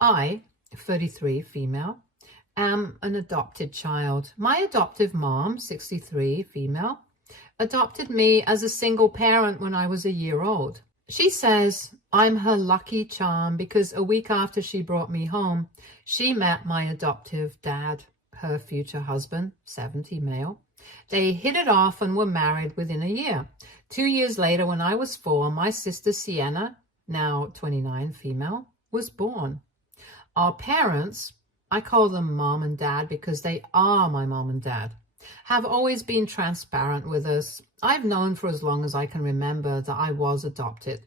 I, 33, female, am an adopted child. My adoptive mom, 63, female, adopted me as a single parent when I was a year old. She says I'm her lucky charm because a week after she brought me home, she met my adoptive dad, her future husband, 70, male. They hit it off and were married within a year. 2 years later, when I was 4, my sister Sienna, now 29, female, was born. Our parents, I call them mom and dad because they are my mom and dad, have always been transparent with us. I've known for as long as I can remember that I was adopted.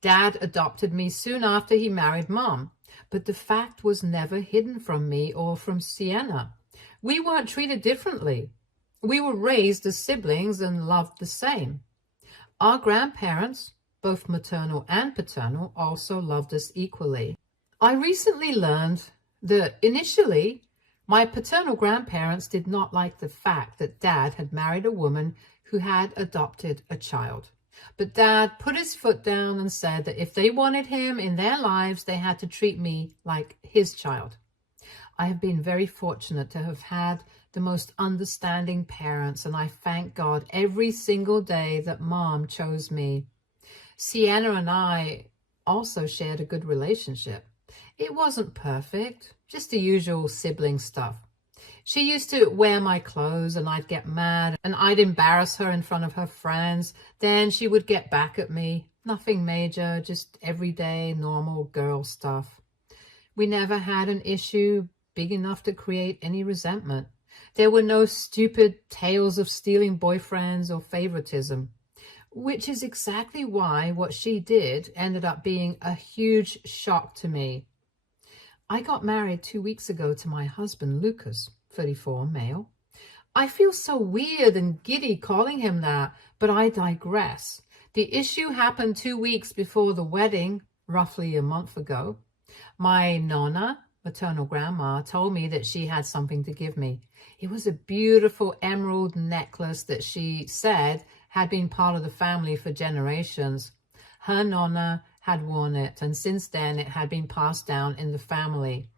Dad adopted me soon after he married mom, but the fact was never hidden from me or from Sienna. We weren't treated differently. We were raised as siblings and loved the same. Our grandparents, both maternal and paternal, also loved us equally. I recently learned that initially, my paternal grandparents did not like the fact that Dad had married a woman who had adopted a child. But Dad put his foot down and said that if they wanted him in their lives, they had to treat me like his child. I have been very fortunate to have had the most understanding parents, and I thank God every single day that Mom chose me. Sienna and I also shared a good relationship. It wasn't perfect, just the usual sibling stuff. She used to wear my clothes and I'd get mad and I'd embarrass her in front of her friends. Then she would get back at me. Nothing major, just everyday, normal girl stuff. We never had an issue big enough to create any resentment. There were no stupid tales of stealing boyfriends or favoritism, which is exactly why what she did ended up being a huge shock to me. I got married 2 weeks ago to my husband, Bcuz, 34, male. I feel so weird and giddy calling him that, but I digress. The issue happened 2 weeks before the wedding, roughly a month ago. My nonna, maternal grandma, told me that she had something to give me. It was a beautiful emerald necklace that she said had been part of the family for generations. Her nonna had worn it, and since then it had been passed down in the family.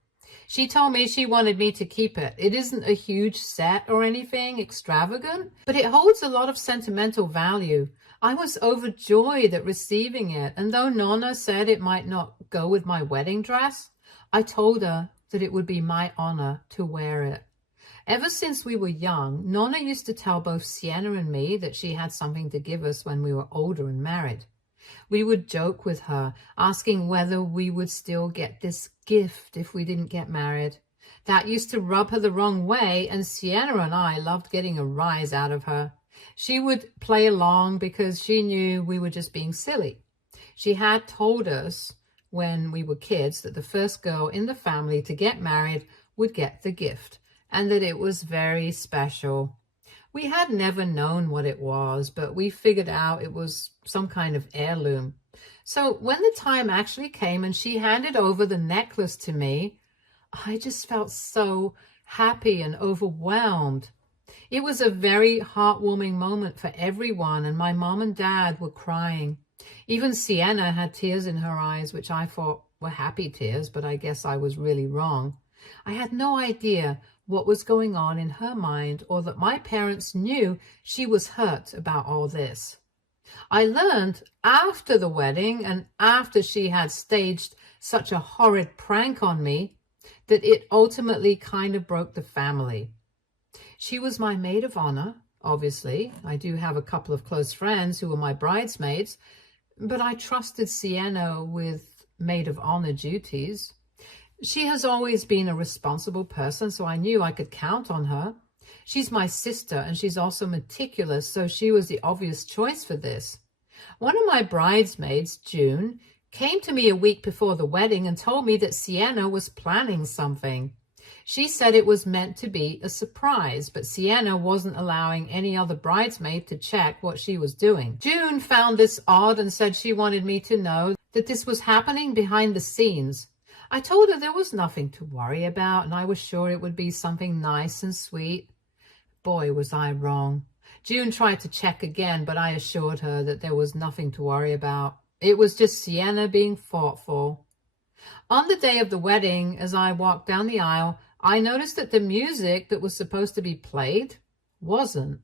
She told me she wanted me to keep it. It isn't a huge set or anything extravagant, but it holds a lot of sentimental value. I was overjoyed at receiving it, and though Nonna said it might not go with my wedding dress, I told her that it would be my honor to wear it. Ever since we were young, Nonna used to tell both Sienna and me that she had something to give us when we were older and married. We would joke with her, asking whether we would still get this gift if we didn't get married. That used to rub her the wrong way, and Sienna and I loved getting a rise out of her. She would play along because she knew we were just being silly. She had told us when we were kids that the first girl in the family to get married would get the gift, and that it was very special. We had never known what it was, but we figured out it was some kind of heirloom. So when the time actually came and she handed over the necklace to me, I just felt so happy and overwhelmed. It was a very heartwarming moment for everyone, and my mom and dad were crying. Even Sienna had tears in her eyes, which I thought were happy tears, but I guess I was really wrong. I had no idea what was going on in her mind, or that my parents knew she was hurt about all this. I learned after the wedding and after she had staged such a horrid prank on me that it ultimately kind of broke the family. She was my maid of honor, obviously. I do have a couple of close friends who were my bridesmaids, but I trusted Sienna with maid of honor duties. She has always been a responsible person, so I knew I could count on her. She's my sister, and she's also meticulous, so she was the obvious choice for this. One of my bridesmaids, June, came to me a week before the wedding and told me that Sienna was planning something. She said it was meant to be a surprise, but Sienna wasn't allowing any other bridesmaid to check what she was doing. June found this odd and said she wanted me to know that this was happening behind the scenes. I told her there was nothing to worry about, and I was sure it would be something nice and sweet. Boy, was I wrong. June tried to check again, but I assured her that there was nothing to worry about. It was just Sienna being thoughtful. On the day of the wedding, as I walked down the aisle, I noticed that the music that was supposed to be played wasn't.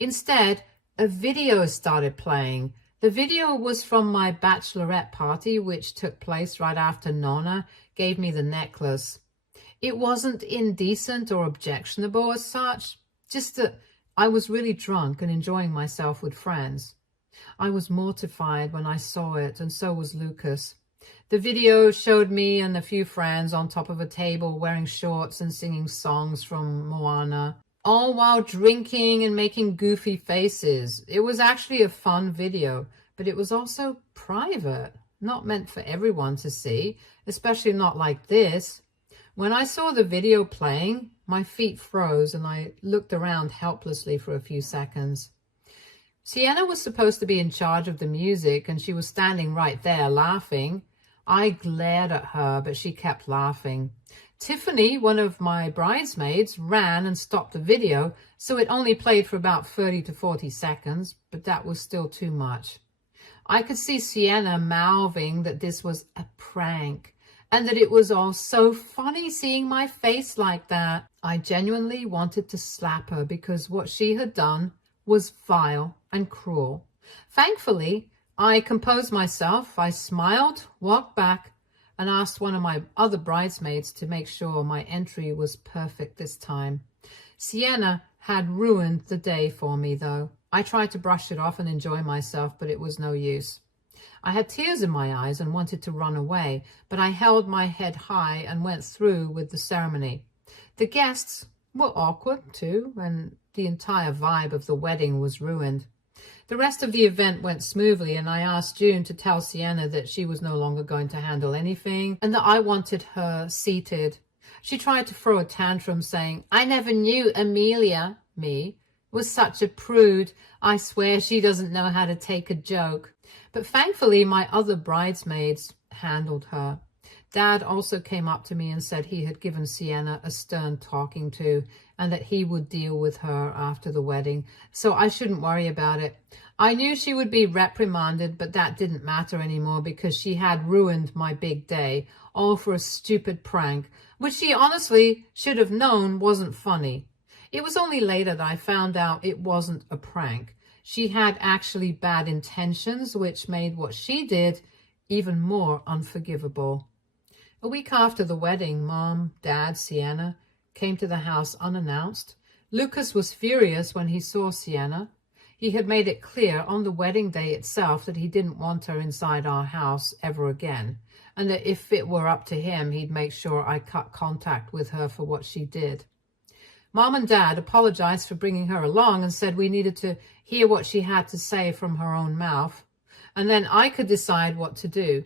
Instead, a video started playing. The video was from my bachelorette party, which took place right after Nonna gave me the necklace. It wasn't indecent or objectionable as such, just that I was really drunk and enjoying myself with friends. I was mortified when I saw it, and so was Lucas. The video showed me and a few friends on top of a table wearing shorts and singing songs from Moana, all while drinking and making goofy faces. It was actually a fun video, but it was also private, not meant for everyone to see, especially not like this. When I saw the video playing, my feet froze and I looked around helplessly for a few seconds. Sienna was supposed to be in charge of the music, and she was standing right there laughing. I glared at her, but she kept laughing. Tiffany, one of my bridesmaids, ran and stopped the video, so it only played for about 30 to 40 seconds, but that was still too much. I could see Sienna mouthing that this was a prank, and that it was all so funny seeing my face like that. I genuinely wanted to slap her because what she had done was vile and cruel. Thankfully, I composed myself. I smiled, walked back, and asked one of my other bridesmaids to make sure my entry was perfect this time. Sienna had ruined the day for me, though. I tried to brush it off and enjoy myself, but it was no use. I had tears in my eyes and wanted to run away, but I held my head high and went through with the ceremony. The guests were awkward too, and the entire vibe of the wedding was ruined. The rest of the event went smoothly, and I asked June to tell Sienna that she was no longer going to handle anything and that I wanted her seated. She tried to throw a tantrum saying, "I never knew Amelia, me, was such a prude. I swear she doesn't know how to take a joke." But thankfully, my other bridesmaids handled her. Dad also came up to me and said he had given Sienna a stern talking to and that he would deal with her after the wedding, so I shouldn't worry about it. I knew she would be reprimanded, but that didn't matter anymore because she had ruined my big day, all for a stupid prank, which she honestly should have known wasn't funny. It was only later that I found out it wasn't a prank. She had actually bad intentions, which made what she did even more unforgivable. A week after the wedding, Mom, Dad, Sienna came to the house unannounced. Lucas was furious when he saw Sienna. He had made it clear on the wedding day itself that he didn't want her inside our house ever again, and that if it were up to him, he'd make sure I cut contact with her for what she did. Mom and Dad apologized for bringing her along and said we needed to hear what she had to say from her own mouth, and then I could decide what to do.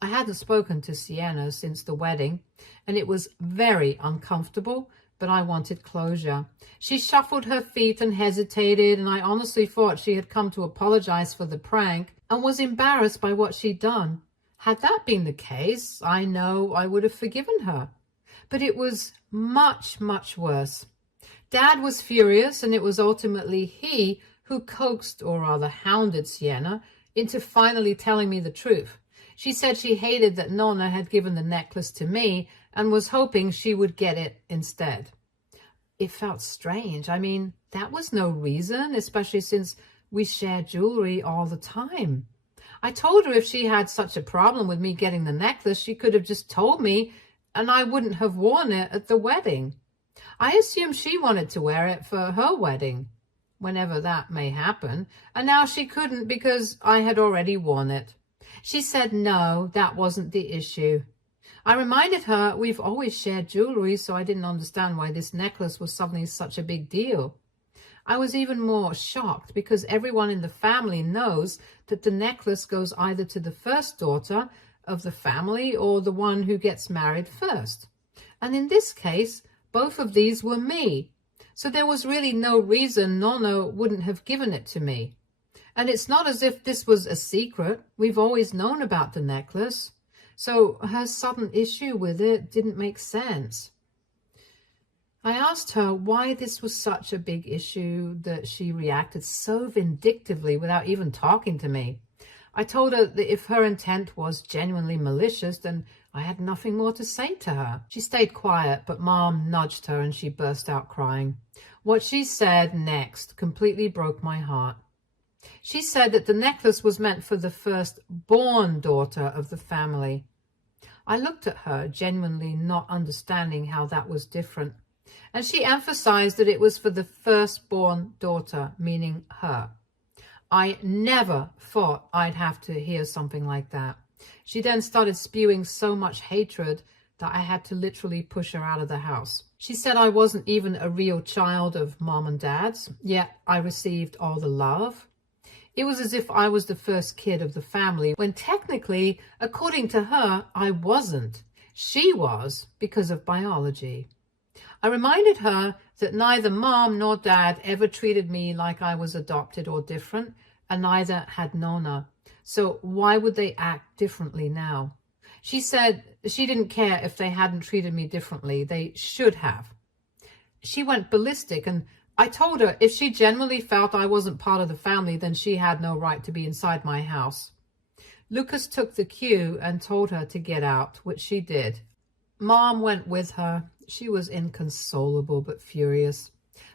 I hadn't spoken to Sienna since the wedding, and it was very uncomfortable, but I wanted closure. She shuffled her feet and hesitated, and I honestly thought she had come to apologize for the prank and was embarrassed by what she'd done. Had that been the case, I know I would have forgiven her. But it was much, much worse. Dad was furious, and it was ultimately he who coaxed, or rather hounded, Sienna into finally telling me the truth. She said she hated that Nonna had given the necklace to me and was hoping she would get it instead. It felt strange. I mean, that was no reason, especially since we shared jewelry all the time. I told her if she had such a problem with me getting the necklace, she could have just told me and I wouldn't have worn it at the wedding. I assumed she wanted to wear it for her wedding, whenever that may happen, and now she couldn't because I had already worn it. She said no, that wasn't the issue. I reminded her we've always shared jewelry, so I didn't understand why this necklace was suddenly such a big deal. I was even more shocked because everyone in the family knows that the necklace goes either to the first daughter of the family or the one who gets married first. And in this case, both of these were me. So there was really no reason Nonna wouldn't have given it to me. And it's not as if this was a secret. We've always known about the necklace. So her sudden issue with it didn't make sense. I asked her why this was such a big issue that she reacted so vindictively without even talking to me. I told her that if her intent was genuinely malicious, then I had nothing more to say to her. She stayed quiet, but Mom nudged her and she burst out crying. What she said next completely broke my heart. She said that the necklace was meant for the first-born daughter of the family. I looked at her, genuinely not understanding how that was different. And she emphasized that it was for the first-born daughter, meaning her. I never thought I'd have to hear something like that. She then started spewing so much hatred that I had to literally push her out of the house. She said I wasn't even a real child of Mom and Dad's, yet I received all the love. It was as if I was the first kid of the family, when technically, according to her, I wasn't. She was, because of biology. I reminded her that neither Mom nor Dad ever treated me like I was adopted or different, and neither had Nona. So why would they act differently now? She said she didn't care if they hadn't treated me differently. They should have. She went ballistic, and I told her if she genuinely felt I wasn't part of the family, then she had no right to be inside my house. Lucas took the cue and told her to get out, which she did. Mom went with her. She was inconsolable but furious.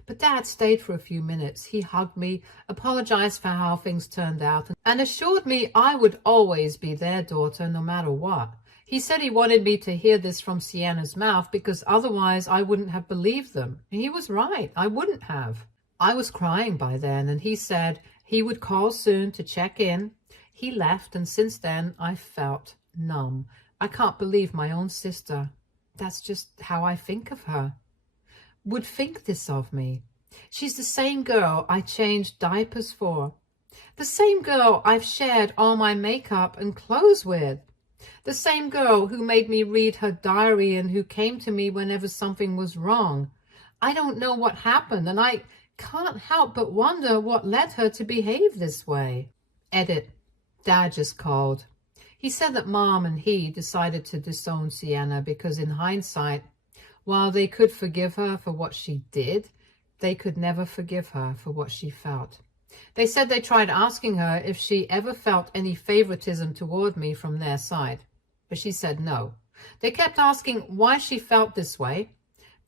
But Dad stayed for a few minutes. He hugged me, apologized for how things turned out, and assured me I would always be their daughter no matter what. He said he wanted me to hear this from Sienna's mouth because otherwise I wouldn't have believed them. He was right. I wouldn't have. I was crying by then, and he said he would call soon to check in. He left, and since then I felt numb. I can't believe my own sister. That's just how I think of her. Would think this of me. She's the same girl I changed diapers for. The same girl I've shared all my makeup and clothes with. The same girl who made me read her diary and who came to me whenever something was wrong. I don't know what happened, and I can't help but wonder what led her to behave this way. Edit. Dad just called. He said that Mom and he decided to disown Sienna because in hindsight, while they could forgive her for what she did, they could never forgive her for what she felt. They said they tried asking her if she ever felt any favoritism toward me from their side, but she said no. They kept asking why she felt this way,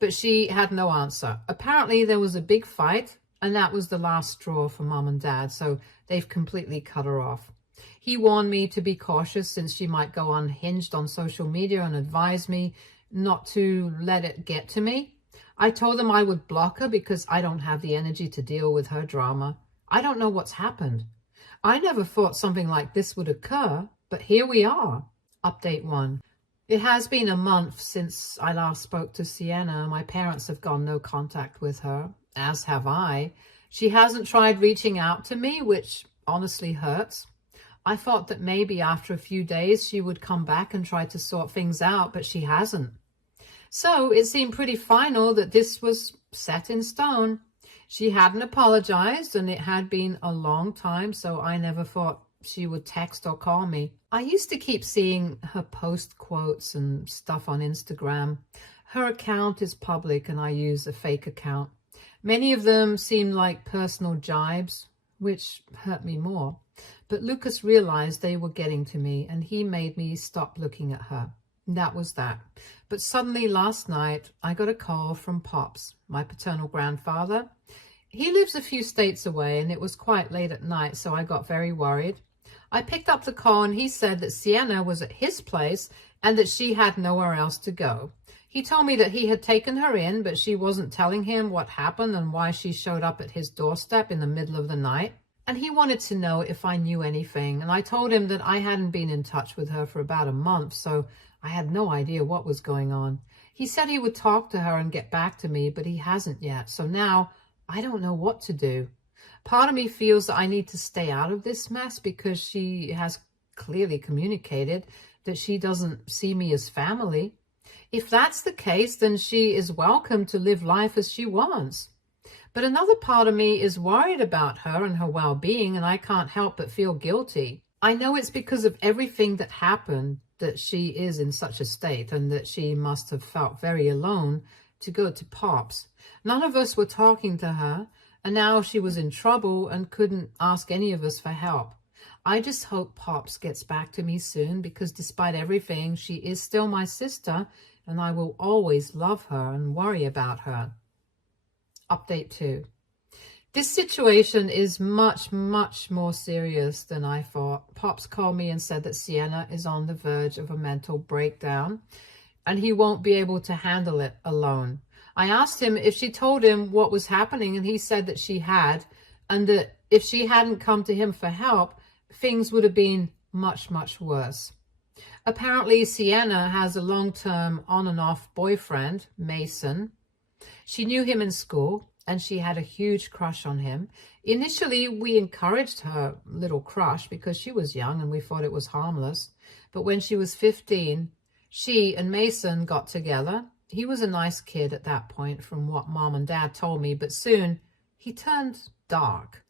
but she had no answer. Apparently there was a big fight, and that was the last straw for Mom and Dad, so they've completely cut her off. He warned me to be cautious since she might go unhinged on social media and advised me not to let it get to me. I told them I would block her because I don't have the energy to deal with her drama. I don't know what's happened. I never thought something like this would occur, but here we are. Update 1. It has been a month since I last spoke to Sienna. My parents have gone no contact with her, as have I. She hasn't tried reaching out to me, which honestly hurts. I thought that maybe after a few days she would come back and try to sort things out, but she hasn't. So it seemed pretty final that this was set in stone. She hadn't apologized, and it had been a long time, so I never thought she would text or call me. I used to keep seeing her post quotes and stuff on Instagram. Her account is public, and I use a fake account. Many of them seemed like personal jibes, which hurt me more. But Lucas realized they were getting to me, and he made me stop looking at her. That was that. But suddenly last night, I got a call from Pops, my paternal grandfather. He lives a few states away, and it was quite late at night, so I got very worried. I picked up the call, and he said that Sienna was at his place and that she had nowhere else to go. He told me that he had taken her in, but she wasn't telling him what happened and why she showed up at his doorstep in the middle of the night. And he wanted to know if I knew anything, and I told him that I hadn't been in touch with her for about a month, so I had no idea what was going on. He said he would talk to her and get back to me, but he hasn't yet, so now I don't know what to do. Part of me feels that I need to stay out of this mess because she has clearly communicated that she doesn't see me as family. If that's the case, then she is welcome to live life as she wants. But another part of me is worried about her and her well-being, and I can't help but feel guilty. I know it's because of everything that happened that she is in such a state, and that she must have felt very alone to go to Pops. None of us were talking to her, and now she was in trouble and couldn't ask any of us for help. I just hope Pops gets back to me soon, because despite everything, she is still my sister, and I will always love her and worry about her. Update 2. This situation is much, much more serious than I thought. Pops called me and said that Sienna is on the verge of a mental breakdown and he won't be able to handle it alone. I asked him if she told him what was happening, and he said that she had, and that if she hadn't come to him for help, things would have been much, much worse. Apparently, Sienna has a long-term on and off boyfriend, Mason. She knew him in school, and she had a huge crush on him. Initially, we encouraged her little crush because she was young and we thought it was harmless. But when she was 15, she and Mason got together. He was a nice kid at that point, from what Mom and Dad told me, but soon he turned dark.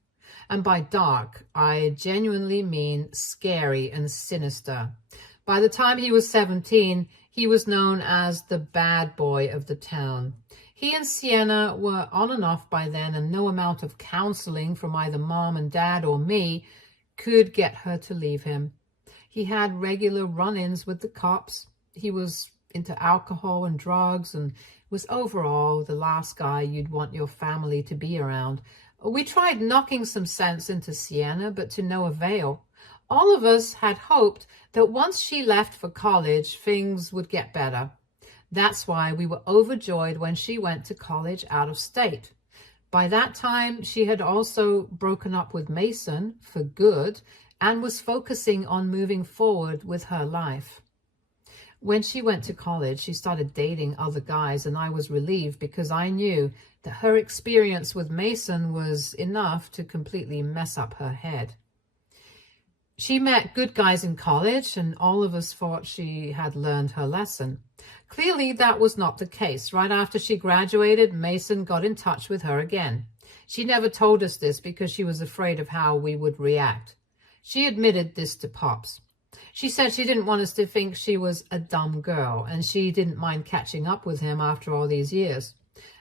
And by dark, I genuinely mean scary and sinister. By the time he was 17, he was known as the bad boy of the town. He and Sienna were on and off by then, and no amount of counseling from either Mom and Dad or me could get her to leave him. He had regular run-ins with the cops. He was into alcohol and drugs and was overall the last guy you'd want your family to be around. We tried knocking some sense into Sienna, but to no avail. All of us had hoped that once she left for college, things would get better. That's why we were overjoyed when she went to college out of state. By that time, she had also broken up with Mason for good and was focusing on moving forward with her life. When she went to college, she started dating other guys, and I was relieved because I knew that her experience with Mason was enough to completely mess up her head. She met good guys in college, and all of us thought she had learned her lesson. Clearly, that was not the case. Right after she graduated, Mason got in touch with her again. She never told us this because she was afraid of how we would react. She admitted this to Pops. She said she didn't want us to think she was a dumb girl, and she didn't mind catching up with him after all these years.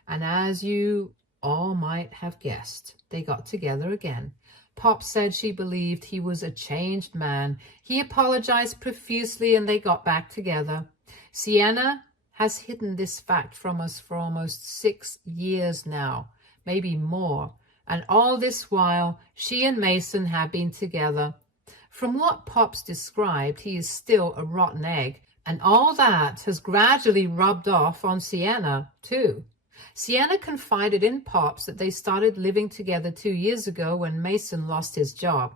And as you all might have guessed, they got together again. Pop said she believed he was a changed man. He apologized profusely and they got back together. Sienna has hidden this fact from us for almost 6 years now, maybe more. And all this while, she and Mason have been together. From what Pops described, he is still a rotten egg. And all that has gradually rubbed off on Sienna, too. Sienna confided in Pops that they started living together 2 years ago when Mason lost his job.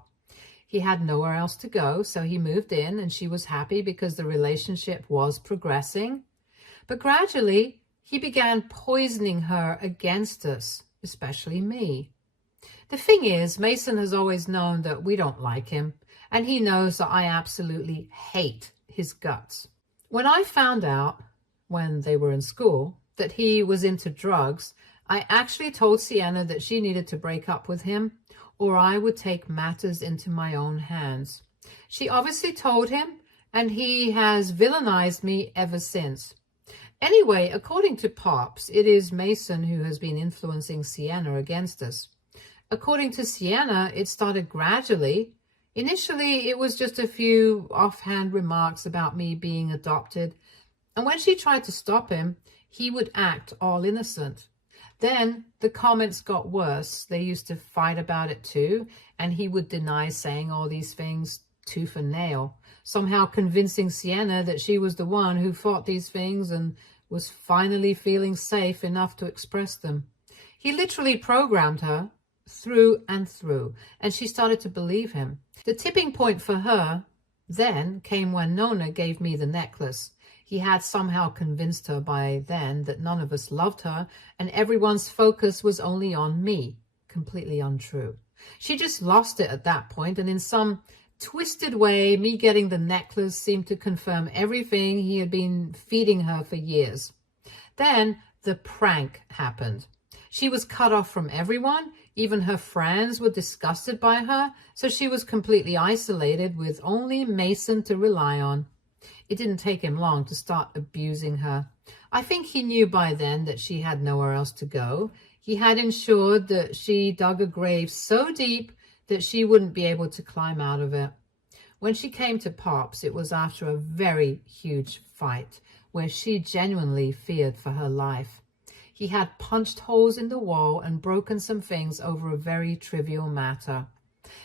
He had nowhere else to go, so he moved in, and she was happy because the relationship was progressing. But gradually, he began poisoning her against us, especially me. The thing is, Mason has always known that we don't like him, and he knows that I absolutely hate his guts. When I found out, when they were in school, that he was into drugs, I actually told Sienna that she needed to break up with him, or I would take matters into my own hands. She obviously told him, and he has villainized me ever since. Anyway, according to Pops, it is Mason who has been influencing Sienna against us. According to Sienna, it started gradually. Initially, it was just a few offhand remarks about me being adopted, and when she tried to stop him, he would act all innocent. Then the comments got worse. They used to fight about it too, and he would deny saying all these things tooth and nail, somehow convincing Sienna that she was the one who thought these things and was finally feeling safe enough to express them. He literally programmed her through and through, and she started to believe him. The tipping point for her then came when Nona gave me the necklace. He had somehow convinced her by then that none of us loved her, and everyone's focus was only on me. Completely untrue. She just lost it at that point, and in some twisted way, me getting the necklace seemed to confirm everything he had been feeding her for years. Then the prank happened. She was cut off from everyone. Even her friends were disgusted by her, so she was completely isolated with only Mason to rely on. It didn't take him long to start abusing her. I think he knew by then that she had nowhere else to go. He had ensured that she dug a grave so deep that she wouldn't be able to climb out of it. When she came to Pops, it was after a very huge fight where she genuinely feared for her life. He had punched holes in the wall and broken some things over a very trivial matter.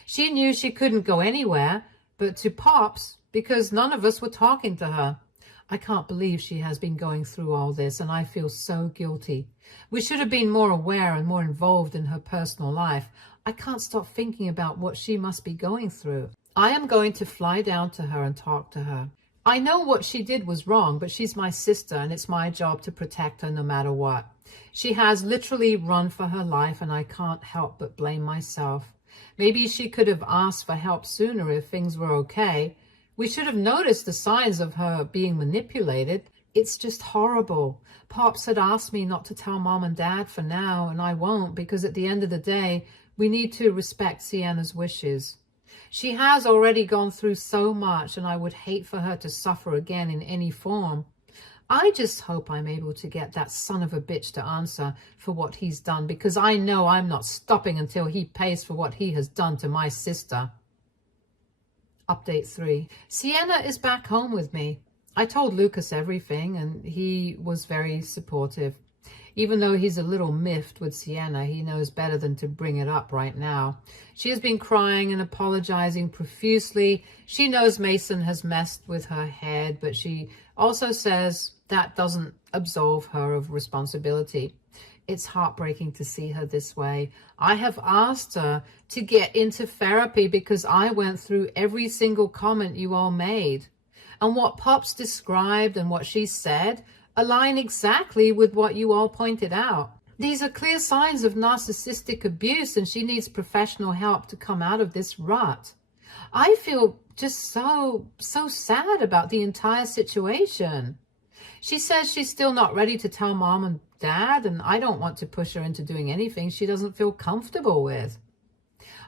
She knew she couldn't go anywhere but to Pops because none of us were talking to her. I can't believe she has been going through all this, and I feel so guilty. We should have been more aware and more involved in her personal life. I can't stop thinking about what she must be going through. I am going to fly down to her and talk to her. I know what she did was wrong, but she's my sister and it's my job to protect her no matter what. She has literally run for her life and I can't help but blame myself. Maybe she could have asked for help sooner if things were okay. We should have noticed the signs of her being manipulated. It's just horrible. Pops had asked me not to tell Mom and Dad for now, and I won't because at the end of the day, we need to respect Sienna's wishes. She has already gone through so much and I would hate for her to suffer again in any form. I just hope I'm able to get that son of a bitch to answer for what he's done because I know I'm not stopping until he pays for what he has done to my sister. Update 3. Sienna is back home with me. I told Lucas everything and he was very supportive. Even though he's a little miffed with Sienna, he knows better than to bring it up right now. She has been crying and apologizing profusely. She knows Mason has messed with her head, but she also says that doesn't absolve her of responsibility. It's heartbreaking to see her this way. I have asked her to get into therapy because I went through every single comment you all made. And what Pops described and what she said align exactly with what you all pointed out. These are clear signs of narcissistic abuse and she needs professional help to come out of this rut. I feel just so sad about the entire situation. She says she's still not ready to tell Mom and Dad, and I don't want to push her into doing anything she doesn't feel comfortable with.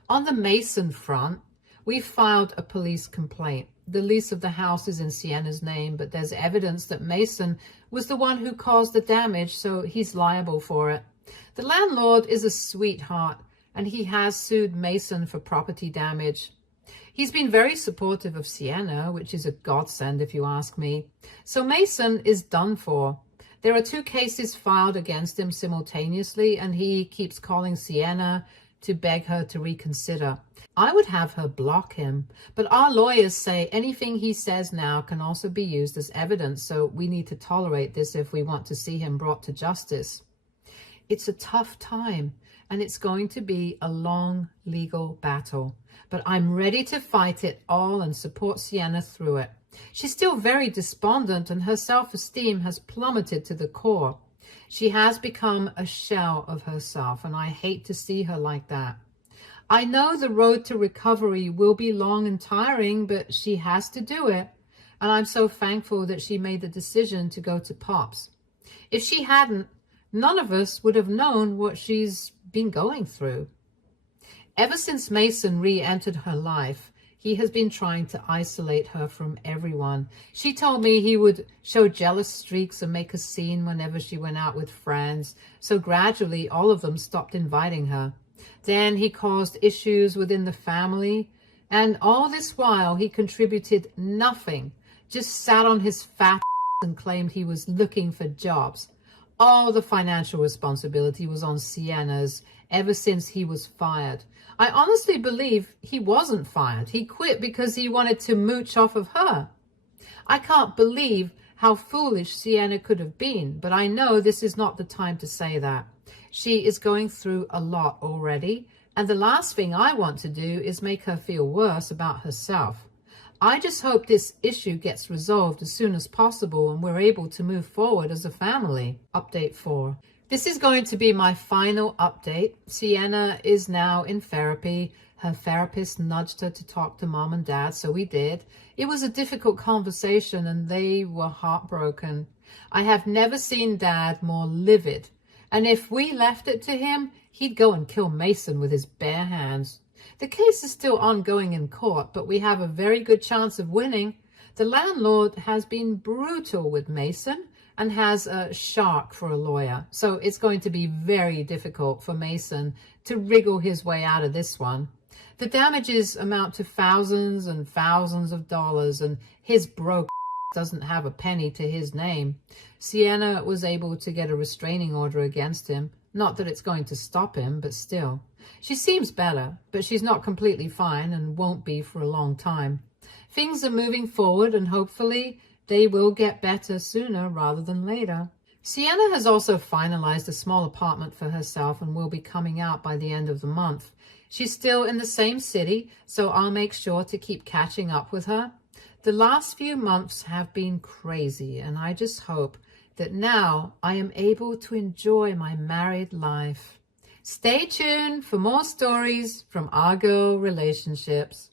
On the Mason front, we filed a police complaint. The lease of the house is in Sienna's name, but there's evidence that Mason was the one who caused the damage, so he's liable for it. The landlord is a sweetheart, and he has sued Mason for property damage. He's been very supportive of Sienna, which is a godsend if you ask me. So Mason is done for. There are 2 cases filed against him simultaneously, and he keeps calling Sienna to beg her to reconsider. I would have her block him, but our lawyers say anything he says now can also be used as evidence, so we need to tolerate this if we want to see him brought to justice. It's a tough time, and it's going to be a long legal battle, but I'm ready to fight it all and support Sienna through it. She's still very despondent, and her self-esteem has plummeted to the core. She has become a shell of herself, and I hate to see her like that. I know the road to recovery will be long and tiring, but she has to do it. And I'm so thankful that she made the decision to go to Pops. If she hadn't, none of us would have known what she's been going through. Ever since Mason re-entered her life, he has been trying to isolate her from everyone. She told me he would show jealous streaks and make a scene whenever she went out with friends. So gradually, all of them stopped inviting her. Then he caused issues within the family, and all this while he contributed nothing, just sat on his fat and claimed he was looking for jobs. All the financial responsibility was on Sienna's ever since he was fired. I honestly believe he wasn't fired. He quit because he wanted to mooch off of her. I can't believe how foolish Sienna could have been, but I know this is not the time to say that. She is going through a lot already, and the last thing I want to do is make her feel worse about herself. I just hope this issue gets resolved as soon as possible and we're able to move forward as a family. Update 4. This is going to be my final update. Sienna is now in therapy. Her therapist nudged her to talk to Mom and Dad, so we did. It was a difficult conversation and they were heartbroken. I have never seen Dad more livid. And if we left it to him, he'd go and kill Mason with his bare hands. The case is still ongoing in court, but we have a very good chance of winning. The landlord has been brutal with Mason and has a shark for a lawyer. So it's going to be very difficult for Mason to wriggle his way out of this one. The damages amount to thousands and thousands of dollars, and his broke doesn't have a penny to his name. Sienna was able to get a restraining order against him. Not that it's going to stop him, but still. She seems better, but she's not completely fine and won't be for a long time. Things are moving forward, and hopefully they will get better sooner rather than later. Sienna has also finalized a small apartment for herself and will be coming out by the end of the month. She's still in the same city, so I'll make sure to keep catching up with her. The last few months have been crazy, and I just hope that now I am able to enjoy my married life. Stay tuned for more stories from our girl relationships.